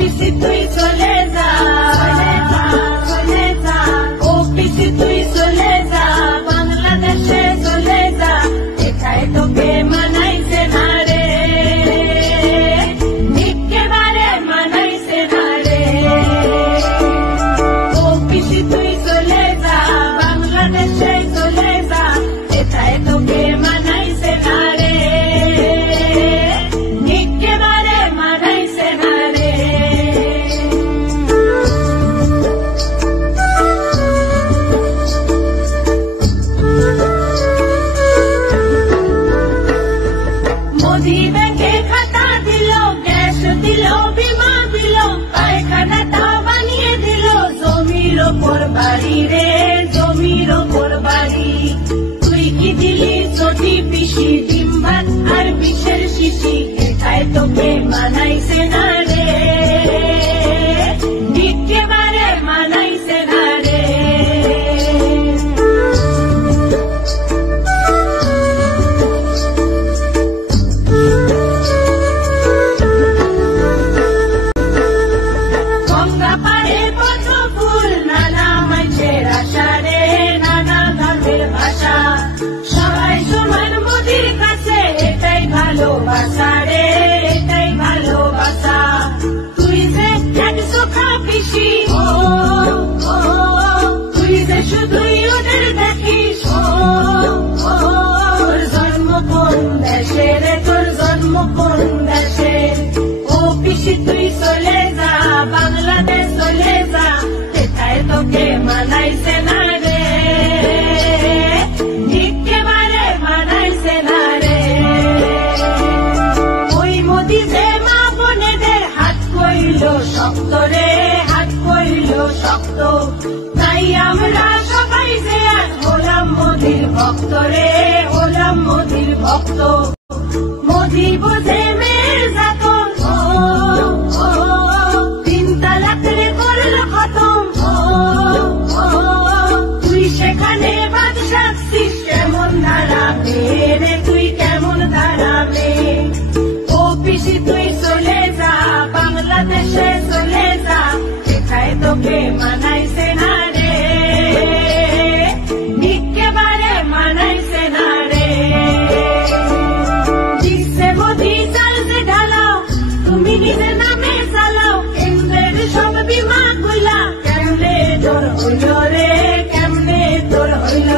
পিসি তুই চলে যা, চলে যা, ও পিসি তুই চলে যা, বাংলাদেশে চলে যা, এটাই তোকে মানাইছে না রে, একেবারে মানাইছে না রে। ও পিসি তুই চলে যা, বাংলাদেশে চলে যা, এটাই তোকে মানাইছে না রে, একেবারে মানাইছে না রে। মোদি ব্যাংকে খাতা দিল, গ্যাস দিল, বিমা দিল, পায়খানাটা বানিয়ে দিল, জমির ওপর বাড়ি রে, জমির ওপর বাড়ি। তুই কি দিলি চটি পিসি, ডিম ভাত আর বিষের শিশি, এটাই তোকে মানাইছে না রে, একেবারে মানাইছে না রে। গঙ্গা পাড়ে পদ্ম ফুল, নানা মানুষের আশা রে, নানা ধর্মের ভাষা, সবাই সমান মোদির কাছে, এটাই ভালোবাসা রে, এটাই ভালোবাসা। তুই যে একশো পিসি, ও ও, তুই যে শুধুই ওদের দেখিস, ও ও, তোর জন্ম কোন দেশে রে, তোর জন্ম কোন দেশে। ও পিসি তুই চলে যা, বাংলাদেশ চলে যা, এটাই তোকে মানাইছে না রে, একেবারে মানাইছে না রে। ওই মোদি যে মা বোনেদের হাত কইল শক্ত রে, হাত কইল শক্ত, তাই আমরা সবাই যে আজ হলাম মোদির ভক্ত রে, হলাম মোদির ভক্ত। মোদি বোঝে মেয়ের যাতন, ও ও, 3 তালাকের করল খতম, ও ও, তুই সেখানে বাদশাচ্ছিস, কেমন দাঁড়াবে রে, তুই কেমন দাঁড়াবে। ও পিসি তুই চলে যা, বাংলাদেশে চলে যা, এটাই তোকে মানাইছে না রে, একেবারে মানাইছে না রে। দিচ্ছে মোদি চাল যে ঢালাও, তুমি নিজের নামে চালাও, কেন্দ্রের সব বিমা গুলা, কেমনে তোর হইল রে, কেমনে তোর হইল।